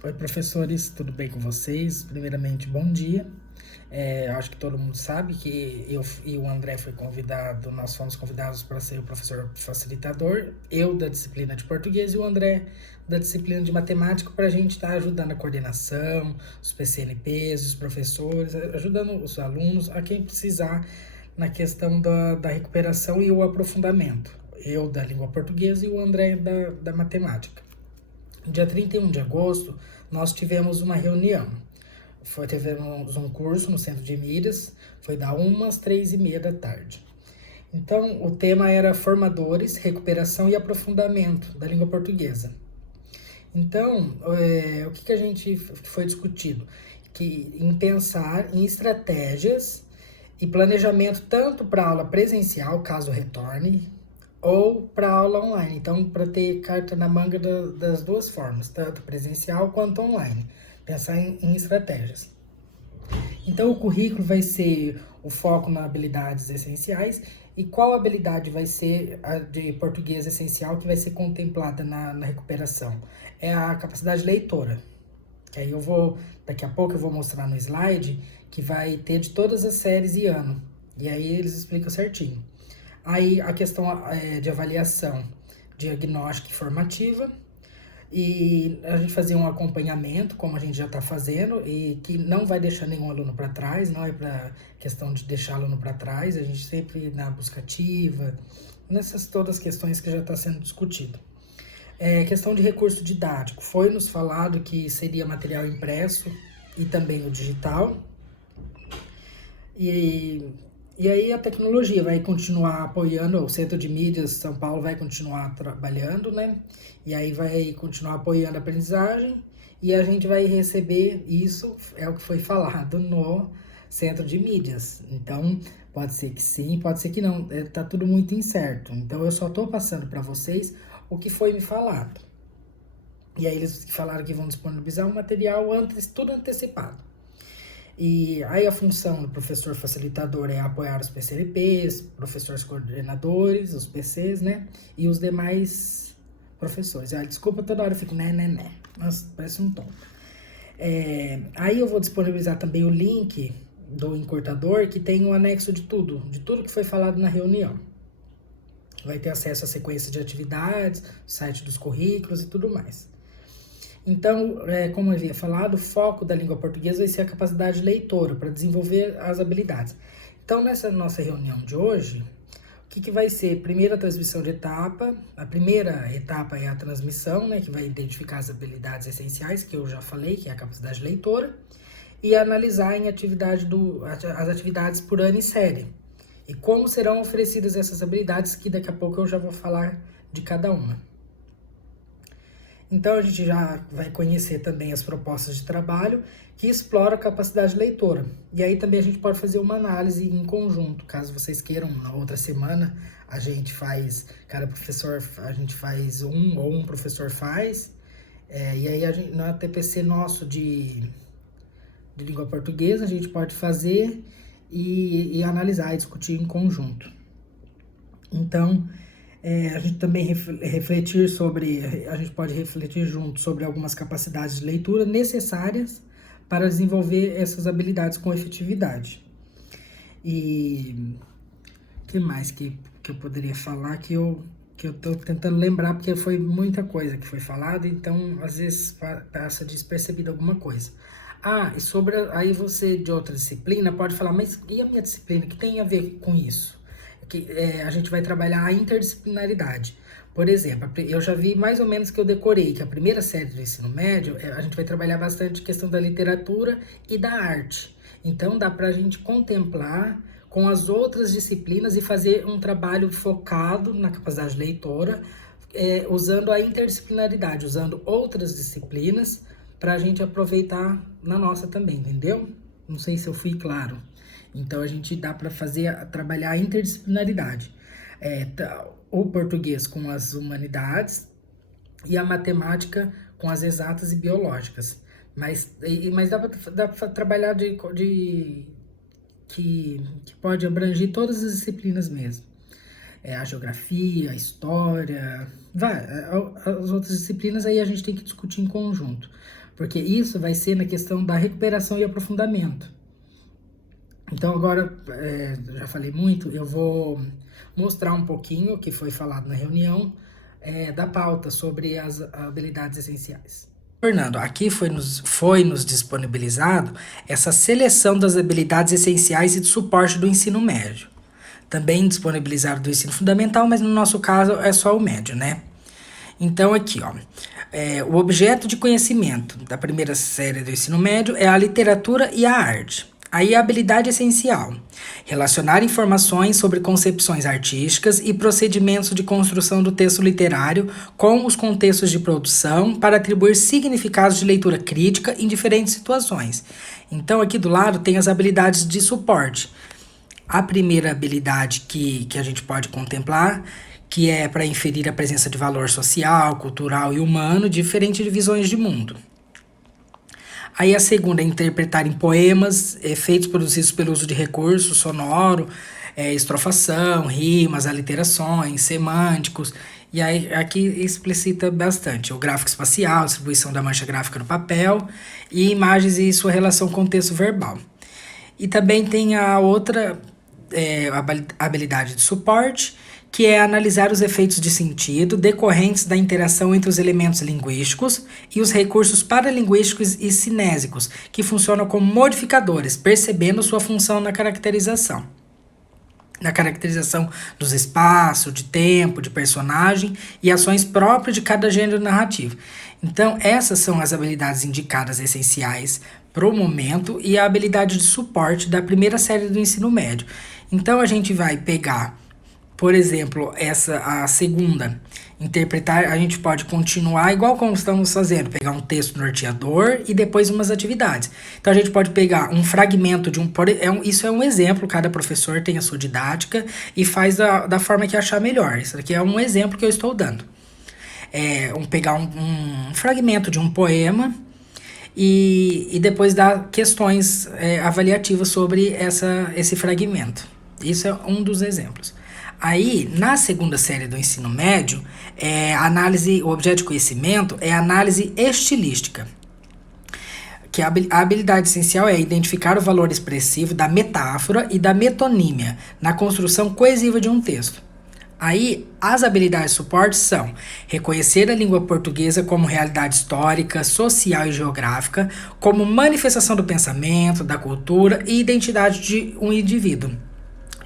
Oi, professores, tudo bem com vocês? Primeiramente, bom dia. Acho que todo mundo sabe que eu e o André nós fomos convidados para ser o professor facilitador, eu da disciplina de português e o André da disciplina de matemática, para a gente estar ajudando a coordenação, os PCNPs, os professores, ajudando os alunos a quem precisar na questão da recuperação e o aprofundamento. Eu da língua portuguesa e o André da matemática. No dia 31 de agosto, nós tivemos uma reunião. Tivemos um curso no Centro de Mídias, foi da 1 às 3h30 da tarde. Então, o tema era formadores, recuperação e aprofundamento da língua portuguesa. Então, o que a gente foi discutido? Que em pensar em estratégias e planejamento tanto para aula presencial, caso retorne, ou para aula online. Então, para ter carta na manga das duas formas, tanto presencial quanto online. Pensar em estratégias. Então, o currículo vai ser o foco nas habilidades essenciais. E qual habilidade vai ser a de português essencial que vai ser contemplada na recuperação? É a capacidade leitora. Que aí daqui a pouco eu vou mostrar no slide, que vai ter de todas as séries e ano. E aí eles explicam certinho. Aí a questão de avaliação diagnóstica e formativa, e a gente fazer um acompanhamento, como a gente já está fazendo, e que não vai deixar nenhum aluno para trás, não é para questão de deixar aluno para trás, a gente sempre na busca ativa, nessas todas as questões que já está sendo discutido. Questão de recurso didático, foi nos falado que seria material impresso e também o digital, e aí a tecnologia vai continuar apoiando, o Centro de Mídias São Paulo vai continuar trabalhando, né? E aí vai continuar apoiando a aprendizagem e a gente vai receber isso, é o que foi falado no Centro de Mídias. Então, pode ser que sim, pode ser que não, tá tudo muito incerto. Então, eu só tô passando para vocês o que foi me falado. E aí eles falaram que vão disponibilizar um material tudo antecipado. E aí a função do professor facilitador é apoiar os PCNPs, professores coordenadores, os PCs, né? E os demais professores. Desculpa, toda hora eu fico né. Nossa, parece um tom. Aí eu vou disponibilizar também o link do encurtador, que tem um anexo de tudo que foi falado na reunião. Vai ter acesso à sequência de atividades, site dos currículos e tudo mais. Então, como eu havia falado, o foco da língua portuguesa vai ser a capacidade leitora, para desenvolver as habilidades. Então, nessa nossa reunião de hoje, o que vai ser? Primeiro, a transmissão de etapa. A primeira etapa é a transmissão, né, que vai identificar as habilidades essenciais, que eu já falei, que é a capacidade leitora, e analisar as atividades por ano e série. E como serão oferecidas essas habilidades, que daqui a pouco eu já vou falar de cada uma. Então, a gente já vai conhecer também as propostas de trabalho que exploram a capacidade leitora. E aí também a gente pode fazer uma análise em conjunto, caso vocês queiram. Na outra semana, a gente faz, cada professor, a gente faz ou um professor faz. E aí, na TPC nosso de língua portuguesa, a gente pode fazer e analisar e discutir em conjunto. Então, a gente também a gente pode refletir junto sobre algumas capacidades de leitura necessárias para desenvolver essas habilidades com efetividade. E o que mais que eu poderia falar que eu estou tentando lembrar, porque foi muita coisa que foi falado, então às vezes passa despercebido alguma coisa. E aí você de outra disciplina pode falar, mas e a minha disciplina, que tem a ver com isso? A gente vai trabalhar a interdisciplinaridade. Por exemplo, eu já vi mais ou menos que eu decorei que a primeira série do ensino médio, a gente vai trabalhar bastante questão da literatura e da arte. Então, dá para a gente contemplar com as outras disciplinas e fazer um trabalho focado na capacidade leitora, usando a interdisciplinaridade, usando outras disciplinas para a gente aproveitar na nossa também, entendeu? Não sei se eu fui claro. Então, a gente dá para trabalhar a interdisciplinaridade. O português com as humanidades e a matemática com as exatas e biológicas. Mas dá para trabalhar que pode abranger todas as disciplinas mesmo. A geografia, a história, as outras disciplinas aí a gente tem que discutir em conjunto. porque isso vai ser na questão da recuperação e aprofundamento. Então agora, já falei muito, eu vou mostrar um pouquinho o que foi falado na reunião da pauta sobre as habilidades essenciais. Fernando, aqui foi nos disponibilizado essa seleção das habilidades essenciais e de suporte do ensino médio. Também disponibilizado do ensino fundamental, mas no nosso caso é só o médio, né? Então aqui, ó, o objeto de conhecimento da primeira série do ensino médio é a literatura e a arte. Aí a habilidade essencial: relacionar informações sobre concepções artísticas e procedimentos de construção do texto literário com os contextos de produção para atribuir significados de leitura crítica em diferentes situações. Então aqui do lado tem as habilidades de suporte. A primeira habilidade que a gente pode contemplar, que é para inferir a presença de valor social, cultural e humano, diferente de visões de mundo. Aí a segunda é interpretar em poemas, efeitos produzidos pelo uso de recurso sonoro, estrofação, rimas, aliterações, semânticos. E aí aqui explicita bastante o gráfico espacial, distribuição da mancha gráfica no papel e imagens e sua relação com o texto verbal. E também tem a outra habilidade de suporte, que é analisar os efeitos de sentido decorrentes da interação entre os elementos linguísticos e os recursos paralinguísticos e cinésicos, que funcionam como modificadores, percebendo sua função na caracterização. Na caracterização dos espaços, de tempo, de personagem e ações próprias de cada gênero narrativo. Então, essas são as habilidades indicadas essenciais para o momento e a habilidade de suporte da primeira série do ensino médio. Então, a gente vai pegar, por exemplo, a segunda, interpretar, a gente pode continuar igual como estamos fazendo, pegar um texto norteador e depois umas atividades. Então a gente pode pegar um fragmento de isso é um exemplo, cada professor tem a sua didática e faz da forma que achar melhor. Isso aqui é um exemplo que eu estou dando. Pegar um fragmento de um poema e depois dar questões avaliativas sobre esse fragmento. Isso é um dos exemplos. Aí, na segunda série do ensino médio, o objeto de conhecimento é a análise estilística. Que a habilidade essencial é identificar o valor expressivo da metáfora e da metonímia na construção coesiva de um texto. Aí, as habilidades de suporte são reconhecer a língua portuguesa como realidade histórica, social e geográfica, como manifestação do pensamento, da cultura e identidade de um indivíduo,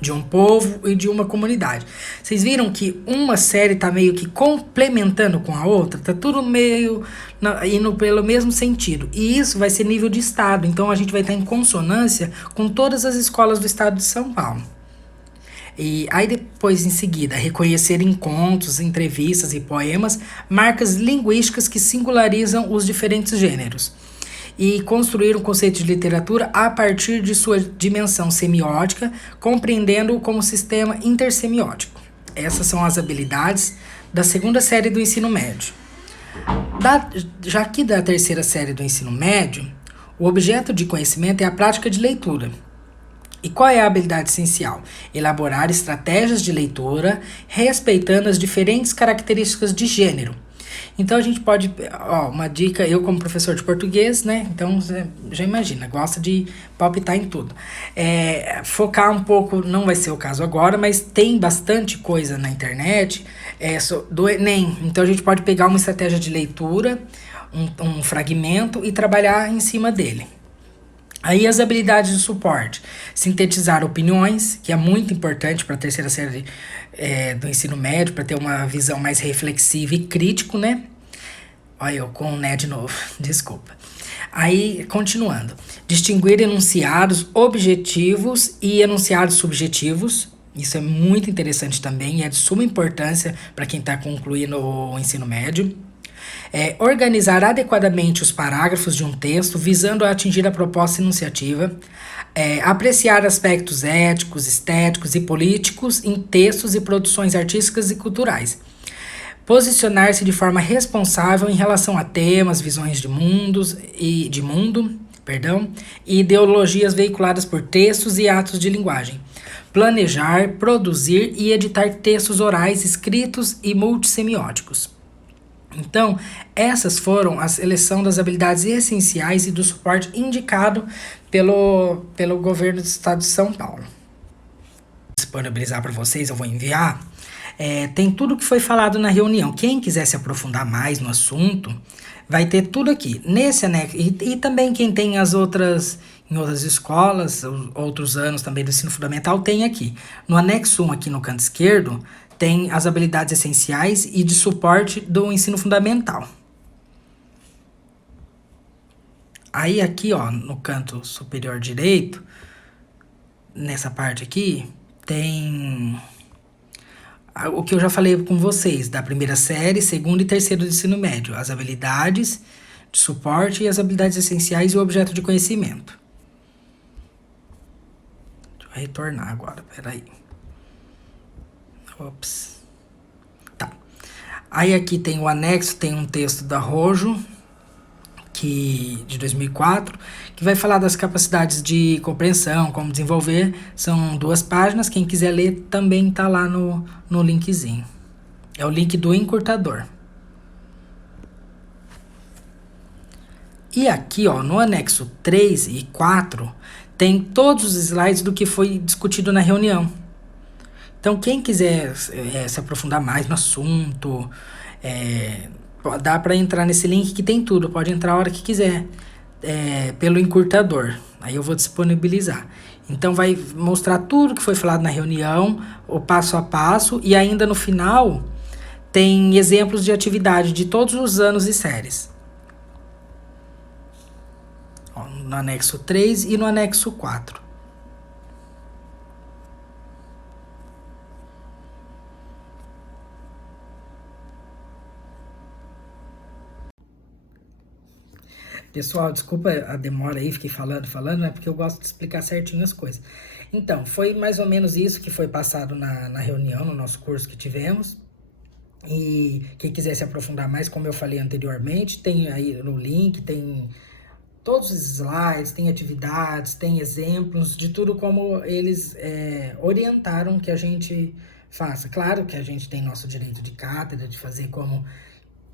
de um povo e de uma comunidade. Vocês viram que uma série tá meio que complementando com a outra? Tá tudo meio indo pelo mesmo sentido. E isso vai ser nível de estado. Então a gente vai estar em consonância com todas as escolas do estado de São Paulo. E aí depois, em seguida, reconhecer em contos, entrevistas e poemas marcas linguísticas que singularizam os diferentes gêneros. E construir um conceito de literatura a partir de sua dimensão semiótica, compreendendo-o como sistema intersemiótico. Essas são as habilidades da segunda série do ensino médio. Já que da terceira série do ensino médio, o objeto de conhecimento é a prática de leitura. E qual é a habilidade essencial? Elaborar estratégias de leitura, respeitando as diferentes características de gênero. Então a gente pode, uma dica, eu como professor de português, né? Então você já imagina, gosta de palpitar em tudo. Focar um pouco, não vai ser o caso agora, mas tem bastante coisa na internet do Enem. Então a gente pode pegar uma estratégia de leitura, um fragmento e trabalhar em cima dele. Aí as habilidades de suporte, sintetizar opiniões, que é muito importante para a terceira série do ensino médio, para ter uma visão mais reflexiva e crítico, né? Olha eu com o né de novo, desculpa. Aí, continuando, distinguir enunciados objetivos e enunciados subjetivos, isso é muito interessante também e é de suma importância para quem está concluindo o ensino médio. Organizar adequadamente os parágrafos de um texto, visando atingir a proposta enunciativa, apreciar aspectos éticos, estéticos e políticos em textos e produções artísticas e culturais, posicionar-se de forma responsável em relação a temas, visões de mundo e ideologias veiculadas por textos e atos de linguagem, planejar, produzir e editar textos orais, escritos e multissemióticos. Então, essas foram a seleção das habilidades essenciais e do suporte indicado pelo governo do estado de São Paulo. Disponibilizar para vocês, eu vou enviar. Tem tudo que foi falado na reunião. Quem quiser se aprofundar mais no assunto, vai ter tudo aqui. Nesse anexo, e também quem tem as outras, em outras escolas, outros anos também do ensino fundamental, tem aqui. No anexo 1, aqui no canto esquerdo, tem as habilidades essenciais e de suporte do ensino fundamental. Aí aqui, ó, no canto superior direito, nessa parte aqui, tem o que eu já falei com vocês, da primeira série, segundo e terceiro do ensino médio, as habilidades de suporte e as habilidades essenciais e o objeto de conhecimento. Deixa eu retornar agora, peraí. Ops. Tá. Aí aqui tem o anexo, tem um texto da Rojo, de 2004, que vai falar das capacidades de compreensão, como desenvolver. São 2 páginas, quem quiser ler também tá lá no linkzinho. É o link do encurtador. E aqui, ó, no anexo 3 e 4, tem todos os slides do que foi discutido na reunião. Então, quem quiser se aprofundar mais no assunto, dá para entrar nesse link que tem tudo. Pode entrar a hora que quiser, pelo encurtador. Aí eu vou disponibilizar. Então, vai mostrar tudo que foi falado na reunião, o passo a passo. E ainda no final, tem exemplos de atividade de todos os anos e séries. Ó, no anexo 3 e no anexo 4. Pessoal, desculpa a demora aí, fiquei falando, né? Porque eu gosto de explicar certinho as coisas. Então, foi mais ou menos isso que foi passado na reunião, no nosso curso que tivemos. E quem quiser se aprofundar mais, como eu falei anteriormente, tem aí no link, tem todos os slides, tem atividades, tem exemplos de tudo como eles orientaram que a gente faça. Claro que a gente tem nosso direito de cátedra, de fazer como,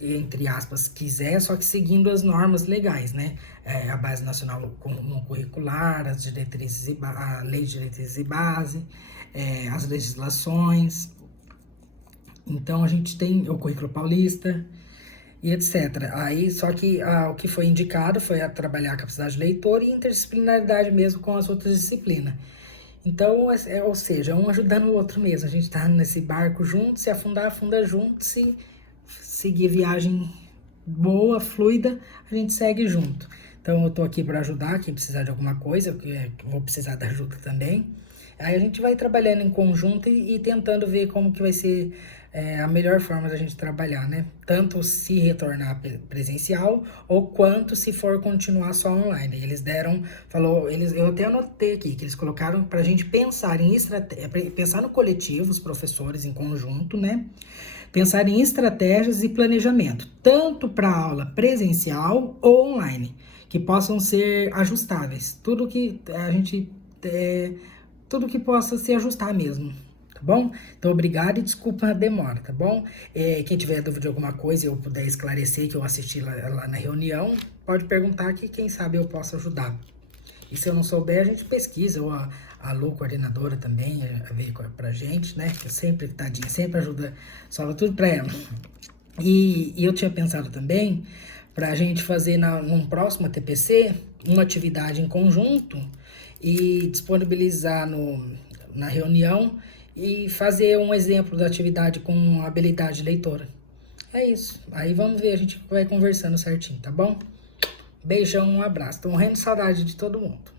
entre aspas, quiser, só que seguindo as normas legais, né? A Base Nacional Comum Curricular, as diretrizes a Lei de Diretrizes e Base, as legislações. Então, a gente tem o Currículo Paulista e etc. Aí, só que o que foi indicado foi a trabalhar a capacidade de leitor e interdisciplinaridade mesmo com as outras disciplinas. Então, ou seja, um ajudando o outro mesmo. A gente tá nesse barco junto, se afundar, afunda junto, se seguir viagem boa, fluida, a gente segue junto. Então, eu tô aqui para ajudar quem precisar de alguma coisa, porque eu vou precisar da ajuda também. Aí a gente vai trabalhando em conjunto e tentando ver como que vai ser a melhor forma da gente trabalhar, né? Tanto se retornar presencial ou quanto se for continuar só online. Eles eu até anotei aqui que eles colocaram para a gente pensar em pensar no coletivo, os professores em conjunto, né? Pensar em estratégias e planejamento, tanto para aula presencial ou online, que possam ser ajustáveis. Tudo que possa se ajustar mesmo, tá bom? Então, obrigado e desculpa a demora, tá bom? Quem tiver dúvida de alguma coisa e eu puder esclarecer, que eu assisti lá na reunião, pode perguntar que quem sabe eu posso ajudar. E se eu não souber, a gente pesquisa, ou a Lu, coordenadora também, veio pra gente, né? Que sempre, tadinha, sempre ajuda, salva tudo pra ela. E eu tinha pensado também pra gente fazer num próximo TPC uma atividade em conjunto e disponibilizar na reunião e fazer um exemplo da atividade com habilidade leitora. É isso. Aí vamos ver, a gente vai conversando certinho, tá bom? Beijão, um abraço. Tô morrendo de saudade de todo mundo.